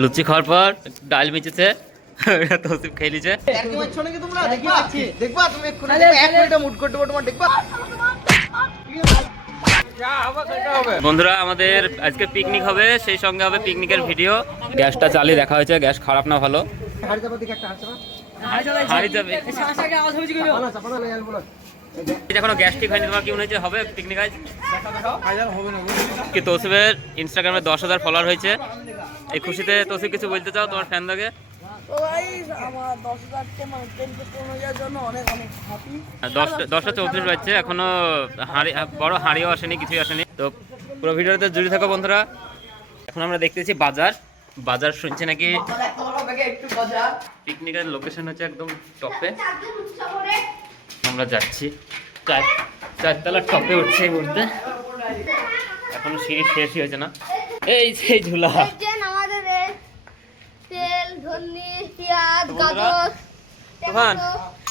লুচি খাওয়ার পর ডাল মিচেছে তৌসিফ খেয়ে নিছে। বন্ধুরা আমাদের আজকে পিকনিক হবে, সেই সঙ্গে হবে পিকনিকের ভিডিও। গ্যাসটা চালিয়ে দেখা হয়েছে, গ্যাস খারাপ না ভালো। এখনো গ্যাস ঠিক হয়নি, তোমার কি মনে হচ্ছে হবে পিকনিক আজ? কি তৌসিফের ইনস্টাগ্রামে 10,000 ফলোয়ার হয়েছে, এই খুশিতে তৌসিফ কিছু বলতে চাও তোমার ফ্যানদেরকে? 10:34 বাজছে, এখনো বড় হাঁড়িও আসেনি, কিছুই আসেনি। তো পুরো ভিডিওতে জুড়ে থাকো বন্ধুরা। এখন আমরা দেখতেছি বাজার শুনছে নাকি পিকনিকের লোকেশন হচ্ছে একদম টপে। আমরা যাচ্ছি, চারতলার টপে উঠছে এই মুহূর্তে, এখনো সিঁড়ি শেষই হয়েছে না। এই সেই ঝুলা,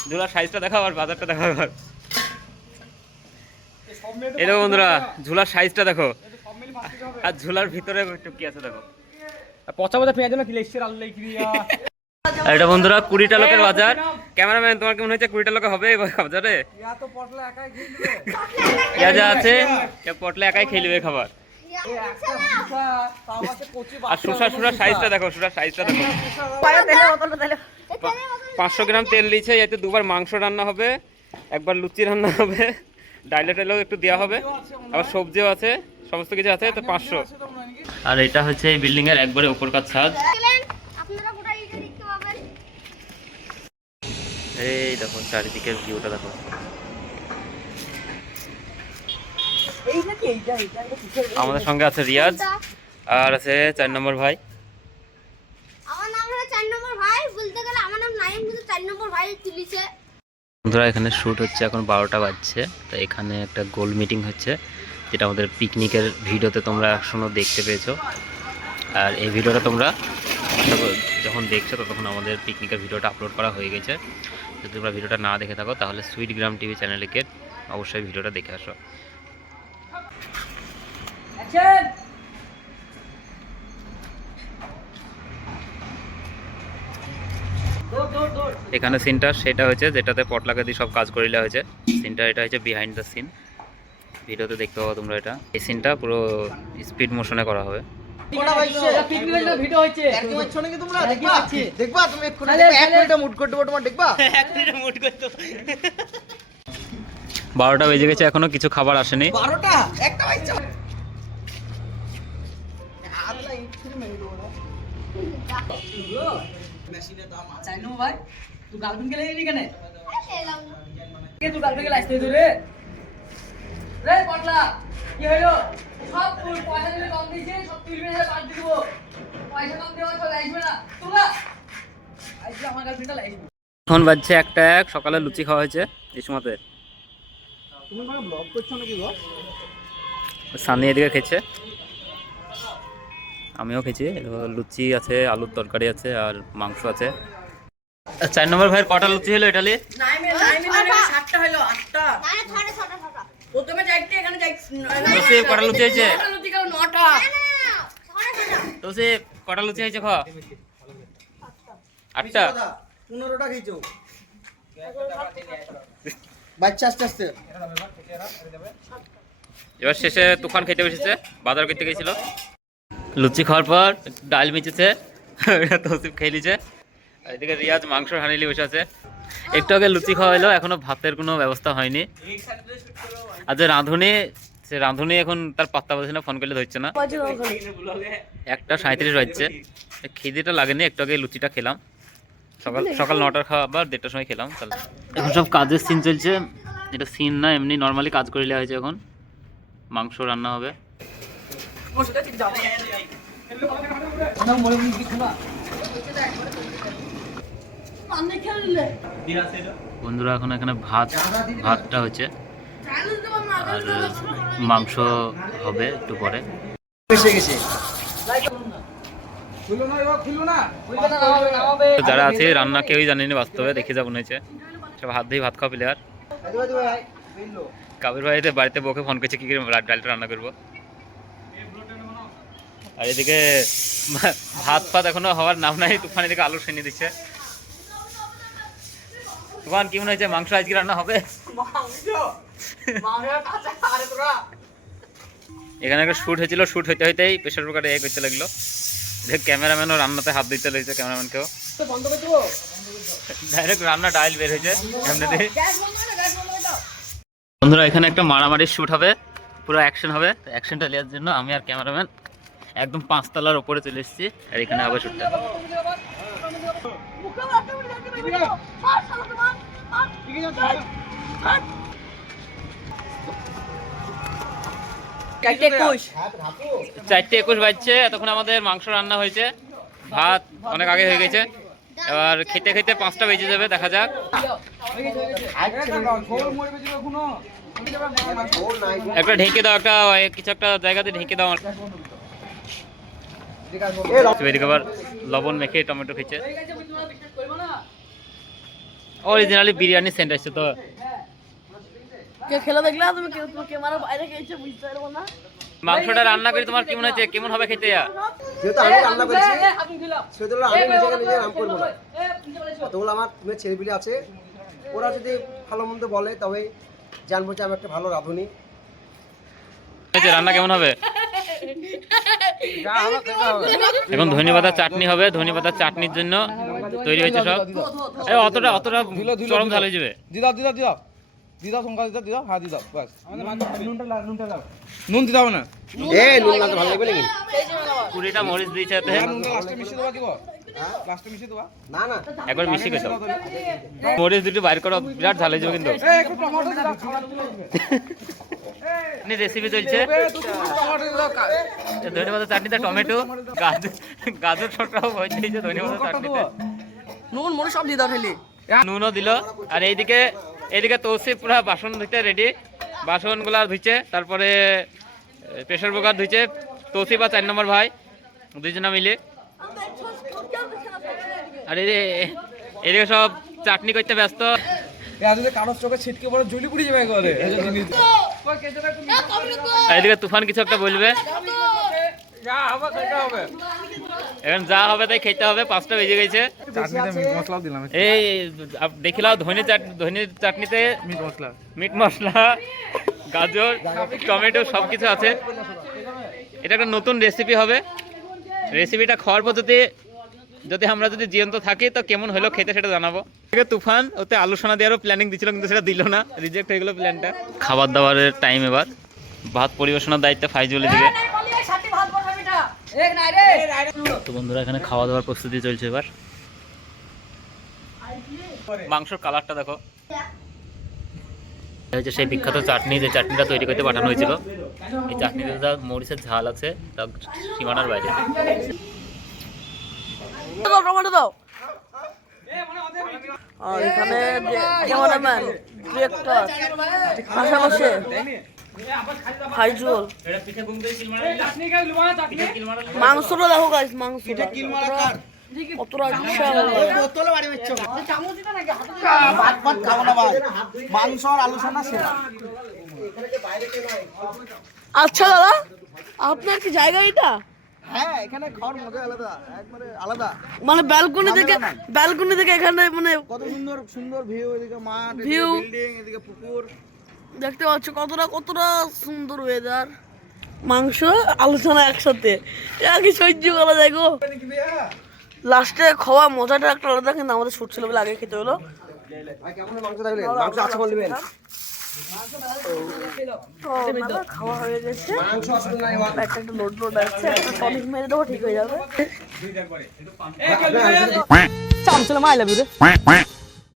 ঝুলার সাইজটা দেখাও আর বাজারটা দেখাও। এবার এই দেখো বন্ধুরা, ঝুলার সাইজটা দেখো আর ঝুলার ভিতরে একটু কি আছে দেখো। পচা পচা পেঁয়াজ না কি লেগছে আল্লাহ ক্রিয়া। আর এটা বন্ধুরা 20টা লোকের বাজার। ক্যামেরাম্যান তোমার কি মনে হচ্ছে 20টা লোক হবে এই বাজারে? যা আছে পটলে একাই খেয়ে নেবে খাবার। আর সুসার সাইজটা দেখো, সুসার সাইজটা দেখো। 500 গ্রাম তেল দিয়েছে, এতে 2বার মাংস রান্না হবে, 1বার লুচি রান্না হবে, ডাইলে টাইলেও একটু দেওয়া হবে, আবার সবজিও আছে, সমস্ত কিছু আছে। তো 500। আর এটা হচ্ছে এই বিল্ডিং এর একবারে উপরকার ছাদ। এই দেখো চারিদিকের ভিউটা দেখো। আমাদের সঙ্গে আছে রিয়াজ আর আছে 4 নম্বর ভাই। আমার নাম হলো 4 নম্বর ভাই, বলতে গেলে আমার নাম নাইম, কিন্তু 4 নম্বর ভাই তুলিছে। বন্ধুরা এখানে শুট হচ্ছে, এখন 12টা বাজছে। তো এখানে একটা গোল মিটিং হচ্ছে, যেটা আমাদের পিকনিকের ভিডিওতে তোমরা এখনো দেখতে পেয়েছো। আর এই ভিডিওটা তোমরা যখন দেখছো তখন আমাদের পিকনিকের ভিডিওটা আপলোড করা হয়ে গেছে। যদি তোমরা ভিডিওটা না দেখে থাকো তাহলে সুইট গ্রাম টিভি চ্যানেলকে অবশ্যই ভিডিওটা দেখে আসো। এখানে সিনটা সেটা হয়েছে যেটাতে পটলাকে দিয়ে সব কাজ করিলে হয়েছে সিনটা। এটা হচ্ছে বিহাইন্ড দ্য সিন, ভিডিওতে দেখতে পাবো তোমরা। এটা এই সিনটা পুরো স্পিড মোশনে করা হবে। বারোটা বেজে গেছে, এখনো কিছু খাবার আসেনি। এখন বাজছে 1টা 1, সকালে লুচি খাওয়া হয়েছে এই সময়তে। সানি এদিকে খেয়েছে, আমিও খেয়েছি। লুচি আছে, আলুর তরকারি আছে আর মাংস আছে। 4 নম্বর ভাইয়ের কটা লুচি হলো ইটালি? 7টা হলো, 8টা প্রথমে যাইতে এখানে যাই। তোসে কটা লুচি হয়েছে? লুচি খাও 9টা। তোসে কটা লুচি হয়েছে? খাওয়া 8টা। 15টা খেয়েছো বাচ্চা আস্তে আস্তে। এবার শেষে তুফান খেতে বসেছে, বাজার করতে গেছিল। লুচি খাওয়ার পর ডাল মিচেছে, তৌসিফ খেয়ে নিছে। এদিকে রিয়াজ মাংস হানিলি বসে আছে। একটু আগে লুচি খাওয়া হলো, এখনো ভাতের কোনো ব্যবস্থা হয়নি। আর যে রাঁধুনি এখন তার পাত্তা পাচ্ছে না, ফোন করলে ধরছে না। 1:37 বাজছে, খিদেটা লাগেনি। একটু আগে লুচিটা খেলাম, সকাল 9টার খাবার 1:30টার সময় খেলাম। এখন সব কাজের সিন চলছে, এটা সিন না, এমনি নর্মালি কাজ করে নেওয়া হয়েছে। এখন মাংস রান্না হবে। বন্ধুরা এখন এখানে ভাতটা হচ্ছে আর মাংস হবে একটু পরে। যারা আছে রান্না কেউই জানেনি বাস্তবে, দেখে যাবো হয়েছে সব হাত দিয়ে ভাত খাওয়া প্লেয়ার। কাবির ভাই বাড়িতে বউকে ফোন করছে কি করে ডালটা রান্না করবো। আর এদিকে ভাত ফাত এখনো হওয়ার নাম নাই, তুফান এদিকে আলু সেনে দিচ্ছে। তুফান কি মনে হয়েছে, মাংস আজকে রান্না হবে? এখানে একটা শ্যুট হয়েছিল, শ্যুট হইতে হইতেই প্রেশার কুকারে এ করতে লাগলো। ক্যামেরাম্যানও রান্নাতে হাত দিতে লেগেছে, ক্যামেরাম্যানকেও ডাইরেক্ট রান্না ডাইল বের হয়েছে এমনিতেই। বন্ধুরা এখানে একটা মারামারির শ্যুট হবে, পুরো অ্যাকশন হবে। তো অ্যাকশনটা নেওয়ার জন্য আমি আর ক্যামেরাম্যান একদম 5 তলার ওপরে চলে এসেছি, আর এখানে হবে শ্যুটটা। চারটে 4:21 বাজছে। এতক্ষণ আমাদের মাংস রান্না হয়েছে, ভাত অনেক আগে হয়ে গেছে। এবার খেতে খেতে 5টা বেজে যাবে, দেখা যাক। একটা ঢেকে দাও, একটা কিছু একটা জায়গাতে ঢেকে দাও। এদিকে আবার লবণ মেখে টমেটো খেয়েছে। অরিজিনালি বিরিয়ানি সেন্ট আসছে তো। কে খেলা দেখলা তুমি? ক্যামেরা বাইরে খেয়েছে, বুঝতে পারবো না। মাংসটা রান্না করে তোমার কেমন হয়েছে, কেমন হবে খেতে? যেহেতু আমি রান্না করেছি সেহেতু আমি নিজে রাম করবো না। এতগুলো আমার মেয়ে ছেলেপিলে আছে, ওরা যদি ভালো মন্দ বলে তবে জানবো যে আমি একটা ভালো রাঁধুনি। রান্না কেমন হবে? এখন ধনেপাতার চাটনি হবে, ধনেপাতার চাটনির জন্য তৈরি হয়েছে সব। অতটা চরম ঝাল হয়ে যাবে। নুন দিতে হবে না? নুন লাগতে ভালো লাগবে নাকি? 20টা মরিচ দিয়েছে এতে। না না, একবার মিশিয়ে গেছে মরিচ দুটো বাইর করো, বিরাট ঝাল হয়ে যাবে কিন্তু। রেসিপি চলছে ধনেপাতা চাটনিতে, টমেটো গাজর ছটাও হয়েছে ধনেপাতা চাটনিতে। নুন মনে সব দিয়ে দাও খালি। নুনও দিল। আর এইদিকে তৌসিফ পুরা বাসন ধুইতে রেডি, বাসনগুলা ধুইছে, তারপরে প্রেশার কুকার ধুইছে তৌসিফ আর 4 নম্বর ভাই দুইজনা মিলে। আর এদিকে সব চাটনি করতে ব্যস্ত। কারোর চোখে ছিটকে পড়ে জুলি পুড়ে যাবে করে। এদিকে তুফান কিছু একটা বলবে। এখন যা হবে তাই খেতে হবে, 5টা বেজে গেছে। এই দেখিলাম ধনে চাটনিতে মিট মশলা, গাজর, টমেটো সবকিছু আছে। এটা একটা নতুন রেসিপি হবে। রেসিপিটা খাওয়ার পর যদি আমরা জীবন্ত থাকি তো কেমন হলো খেতে সেটা জানাবো। তুফান ওতে আলু সোনা দেওয়ারও প্ল্যানিং দিচ্ছিল, কিন্তু সেটা দিল না, রিজেক্ট হয়ে গেল প্ল্যানটা। খাবার দাবারের টাইম, এবার ভাত পরিবেশনের দায়িত্ব ফাইজুলের দিকে। তো বন্ধুরা এখানে খাওয়া দাওয়ার প্রস্তুতি চলছে। এবার মাংসর কালারটা দেখো, হচ্ছে সেই বিখ্যাত চাটনি, যে চাটনিটা তৈরি করতে পাঠানো হয়েছিল। এই চাটনিতে যা মরিচের ঝাল আছে তা সীমানার বাইরে। টমেটো দাও। আর এখানে ক্যামেরাম্যান, ডিরেক্টর, পাশাপাশি ফাইজুল। মাংসটা দেখো গাইস, মাংসটা কতটা বিশাল। মাংস আর আলু সোনা সেরা। আচ্ছা দাদা, আপনার কি জায়গা এটা? হ্যাঁ, এখানে খাওয়ার মজা আলাদা, একবারে আলাদা। মানে ব্যালকনি থেকে এখানে মানে কত সুন্দর সুন্দর ভিউ, এদিকে মাঠ, ভিউ, বিল্ডিং, এদিকে পুকুর দেখতে পাচ্ছ কতটা সুন্দর ওয়েদার। মাংস আলোচনা একসাথে, এটা কি সহ্য করা যায় গো? লাস্টে খাওয়া মজাটা একটা আলাদা, কিন্তু আমাদের শুট ছিল বলে আগে খেতে হলো। কেমন মাংস থাকলে মাংস আছে বলবেন। খাওয়া হয়ে গেছে, একটা লোড আছে, একটা টনিক মেরে দেবো, ঠিক হয়ে যাবে।